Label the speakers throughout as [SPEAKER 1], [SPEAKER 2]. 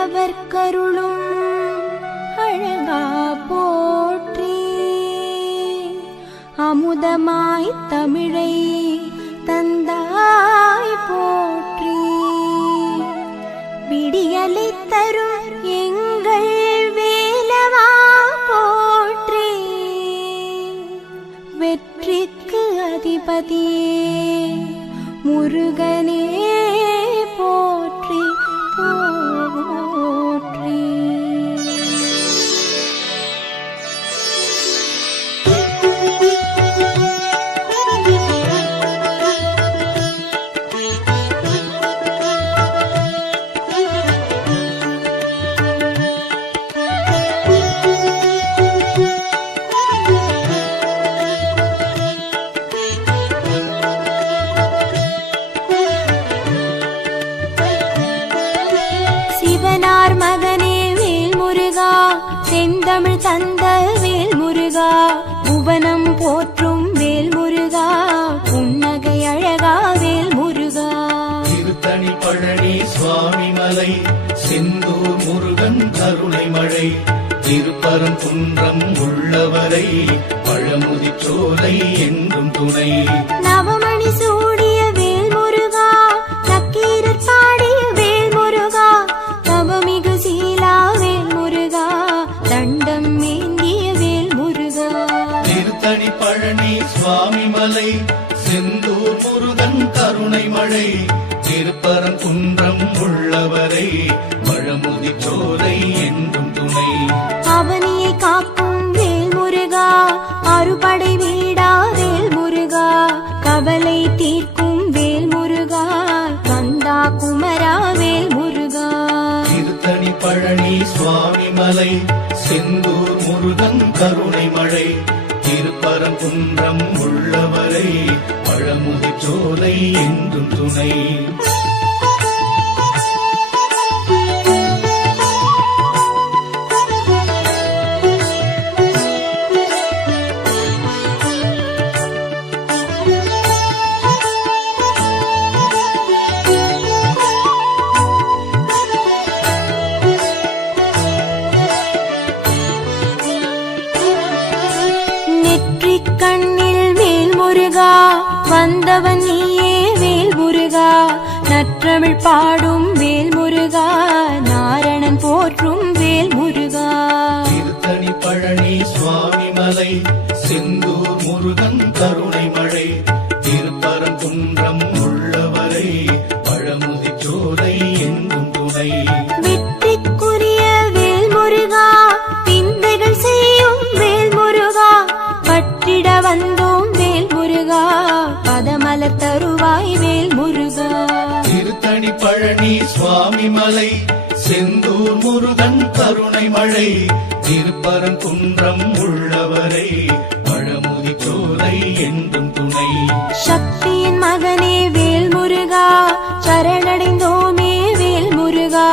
[SPEAKER 1] வல்லவர் கருளும் அழகா போற்றி. அமுதமாய் தமிழை தந்தாய் போற்றி. விடியலை தரும் எங்கள் வேலவா போற்றி. வெற்றிக்கு அதிபதியே முருகன்.
[SPEAKER 2] திருப்பரம் குன்றம் உள்ளவரை பழமுதிச்சோலை என்றும் துணை. நவம்
[SPEAKER 1] அவனியை காக்கும் வேல் முருகா அறுபடை வீடா வேல் முருகா கவலை தீர்க்கும் வேல் முருகா கந்தா குமரா வேல் முருகா
[SPEAKER 2] திருத்தணி பழனி சுவாமி மலை செந்தூர் முருகன் கருணை மழை திருப்பரங்குன்றம் உள்ளவரை பழமுதிச்சோலை என்றும் துணை.
[SPEAKER 1] வந்தவன் நீயே வேல் முருகா நற்றமிழ் பாடும் வேல் முருகா நாரணன் போற்றும் வேல் முருகா
[SPEAKER 2] திருத்தணி பழனி சுவாமி மலை
[SPEAKER 1] தருவாய் வேல் முருகா.
[SPEAKER 2] திருத்தணி பழனி சுவாமி மலை செந்தூர் முருகன் கருணை மழை திருப்பரங்குன்றம் உள்ளவரை பழமுதி சோலை என்றும் துணை.
[SPEAKER 1] சக்தியின் மகனே வேல் முருகா சரணடைந்தோமே வேல் முருகா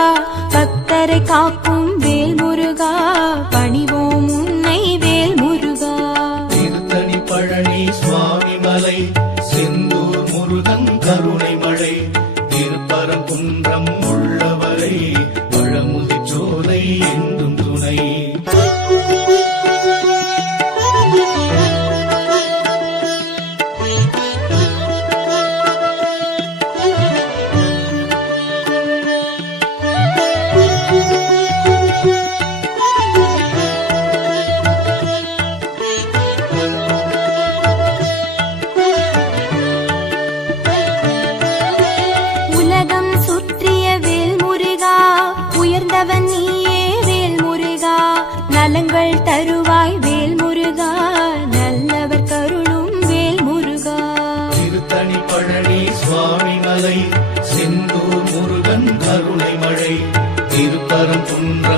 [SPEAKER 1] பக்தரை காக்கும்
[SPEAKER 2] திருப்பரங்குன்றம் உள்ளவரை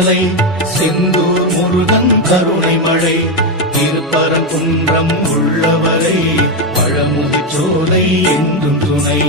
[SPEAKER 2] மலை செந்தூர் முருகன் கருணை மழை திருப்பரங்குன்றம் உள்ளவரை பழமுதிச்சோலை என்றும் துணை.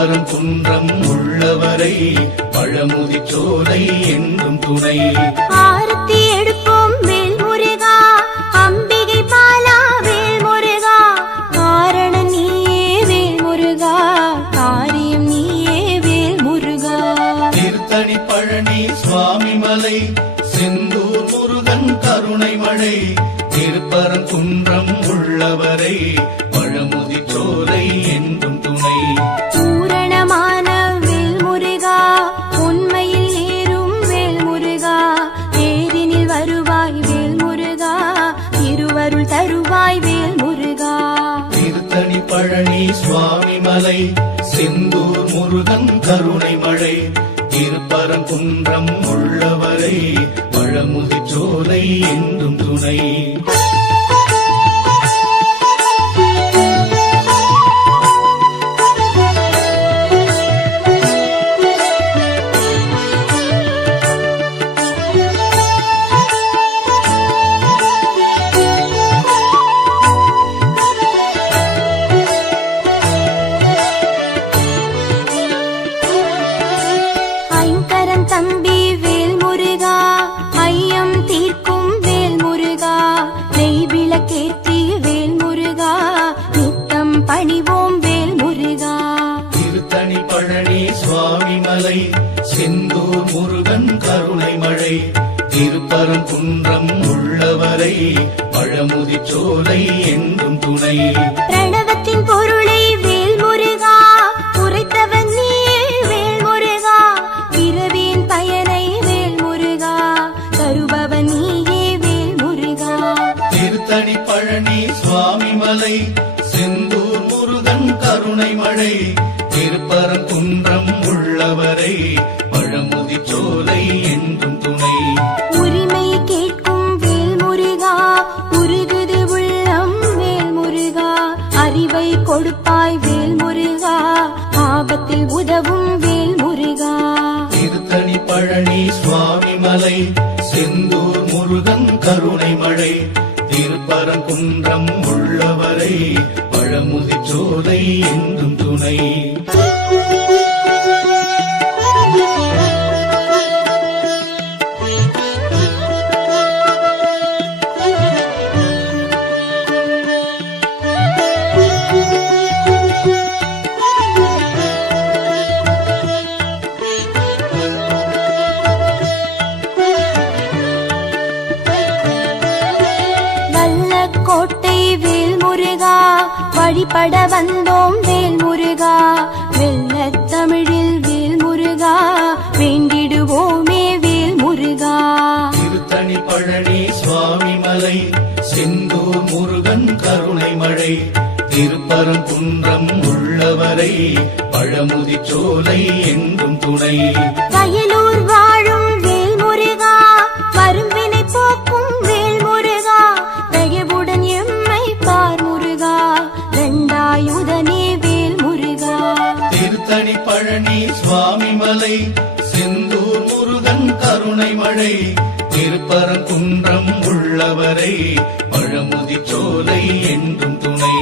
[SPEAKER 2] எல்லாரும் துன்றம் உள்ளவரை பழமுதி சோலை என்றும் துணை.
[SPEAKER 1] ஆரத்தி எடுப்போம் வேல்முருகா அம்பிகை பாலா வேல்முருகா. காரண நீயே வேல்முருகா காரியம் நீயே வேல்முருகா.
[SPEAKER 2] திருத்தணி பழனி சுவாமி மலை செந்தூர் முருகன் கருணை மழை திருப்பரங்குன்றம் உள்ளவரை பழமுதிச்சோலை என்றும் துணை. கருணை மழை திருப்பரங்குன்றம் உள்ளவரை பழமுதிச்சோலை என்றும் துணை. அமுதிச்சோலை எங்கும் துணை.
[SPEAKER 1] வயலூர் வாழும் வேல்முருகா வரும்பினை போக்கும் வேல்முருகா தயவுடன் எம்மை பார் முருகா ரெண்டாயுதனே வேல்முருகா.
[SPEAKER 2] திருத்தணி பழனி சுவாமி மலை செந்தூர் முருகன் கருணை மழை திருப்பரங்குன்றம் உள்ளவரை பழமுதிச்சோலை என்றும் துணை.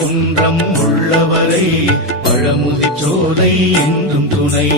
[SPEAKER 2] குன்றம் உள்ளவரை பழமுதிச்சோலை என்றும் துணை.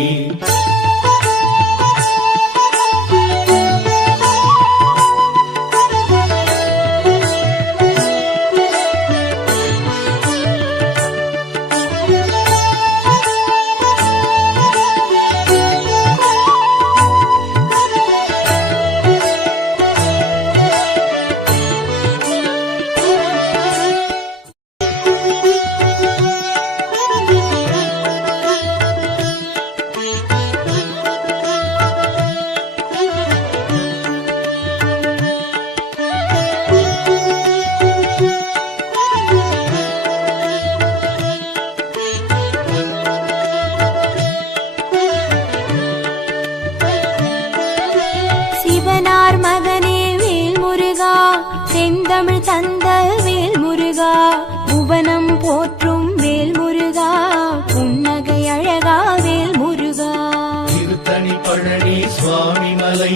[SPEAKER 2] திருமலை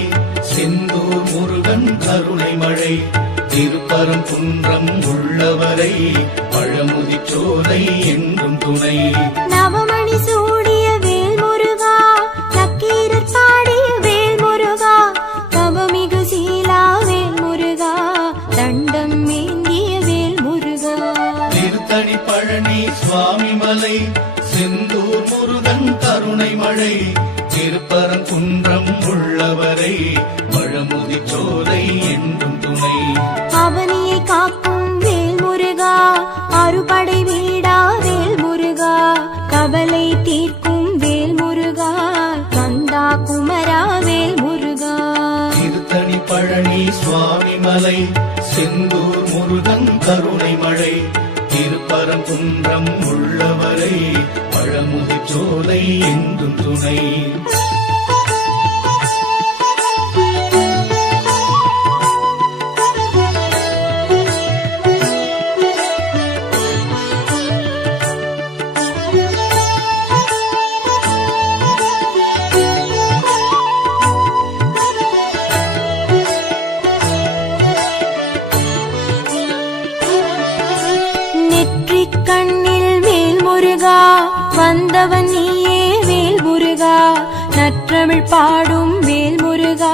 [SPEAKER 2] செந்தூர் முருகன் கருணை மழை திருப்பரம் குன்றம் உள்ளவரை பழமுதிச்சோலை என்றும் துணை. நவம கருணை மழை திருப்பரங்குன்றம் உள்ளவரை பழமுதிச்சோலை என்றும் துணை.
[SPEAKER 1] அருள் பாடும் வேல் முருகா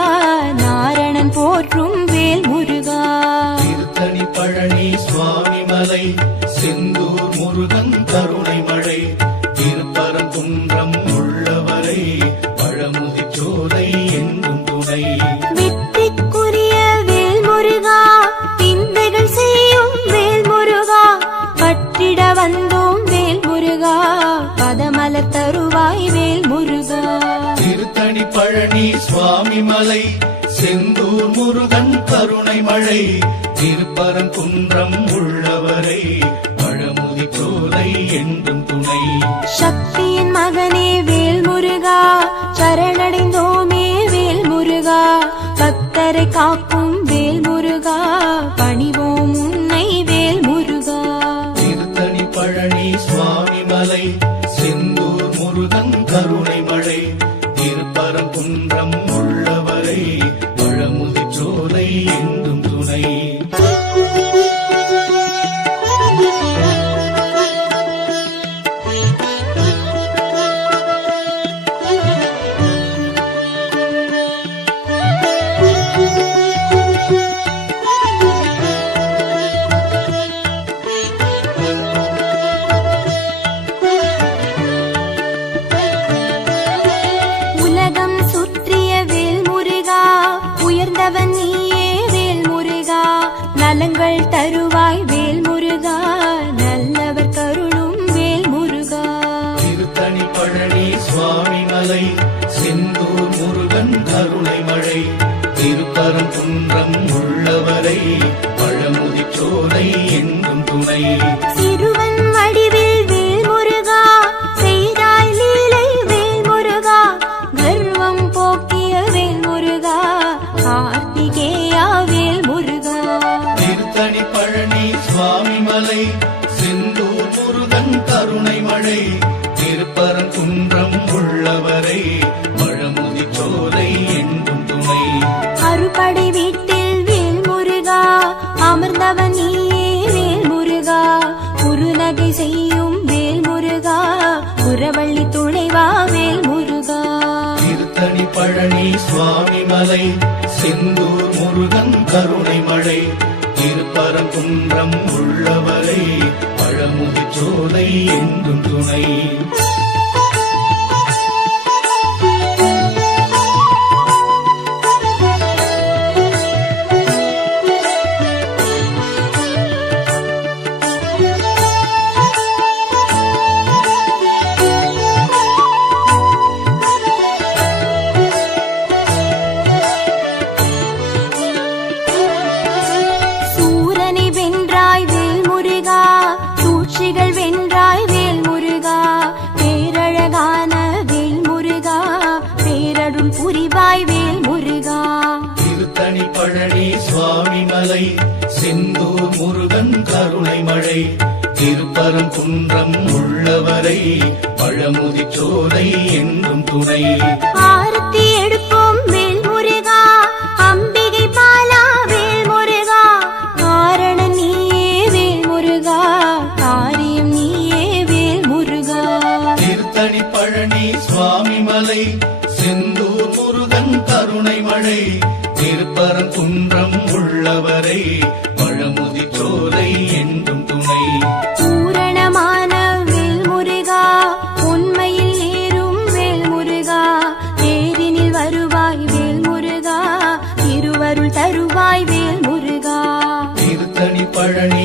[SPEAKER 1] நாரணன் போற்றும் வேல் முருகா
[SPEAKER 2] பழனி சுவாமி மலை செந்தூர் முருகன் கருணை மழை மலை செந்தூர் முருகன் கருணை மழை திருப்பரங்குன்றம் உள்ளவரை பழமுதி சோலை என்றும் துணை.
[SPEAKER 1] சக்தியின் மகனே வேல் முருகா சரணடைந்தோமே வேல் முருகா பக்தரை
[SPEAKER 2] காக்க திருப்பரம் குன்றம் உள்ளவரை பழமுதிச்சோலை என்றும் துணை.
[SPEAKER 1] அருளி துணைவாவேல் முருகா.
[SPEAKER 2] திருத்தணி பழனி சுவாமி மலை செந்தூர் முருகன் கருணை மழை திருப்பரங்குன்றம் உள்ளவரை பழமுதிச்சோலை என்றும் துணை. உள்ளவரை பழமுதி சோலை என்றும் துணை.
[SPEAKER 1] ஆரத்தி எடுப்போம் வேல் முருகா அம்பிகை பாலா வேல் முருகா காரண நீயே வேல் முருகா காரியம் நீயே வேல் முருகா
[SPEAKER 2] திருத்தணி பழனி சுவாமி மலை செந்தூர் முருகன் கருணை மழை திருப்பரங்குன்றம் உள்ளவரை பழமுதி சோலை என்றும் துணை.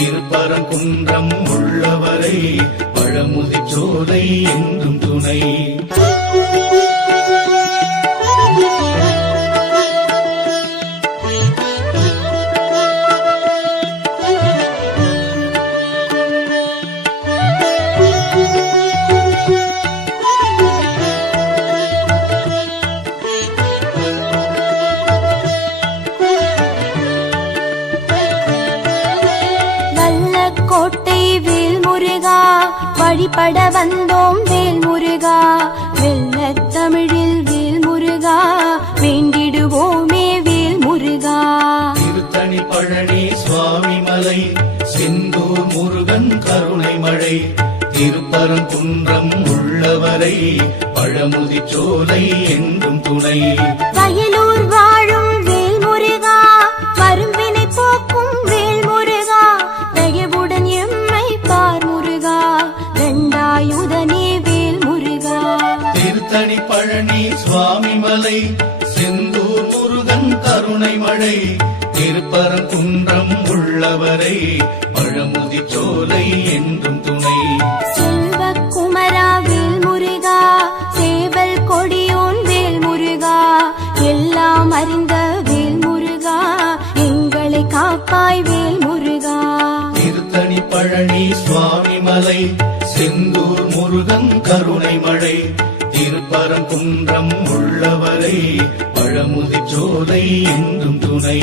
[SPEAKER 2] திருப்பரங்குன்றம் உள்ளவரை பழமுதி சோலை என்றும் துணை. மலை செந்தூர் முருகன் கருணை மழை. திருப்பரங்குன்றம் உள்ளவரை பழமுதி சோலை என்றும் துணை.
[SPEAKER 1] வயலூர் வாழும் வேல் முருகா வரும்பினை போக்கும் வேல் முருகா தயவுடன் எம்மை பார் முருகா தண்டாயுதனே வேல் முருகா
[SPEAKER 2] திருத்தணி பழனி சுவாமி மலை செந்தூர் முருகன் கருணை மழை. திருப்பரங்குன்றம் உள்ளவரை பழமுதி சோலை என்றும் துணை.
[SPEAKER 1] செல்வ குமரா வேல் முருகா சேவல் கொடியோன் வேல் முருகா எல்லாம் அறிந்த வேல் முருகா எங்களை காப்பாய் வேல் முருகா.
[SPEAKER 2] திருத்தணி பழனி சுவாமி மலை செந்தூர் முருகன் கருணை மழை திருப்பரங்குன்றம் உள்ளவரை பழமுதி சோலை என்றும் துணை.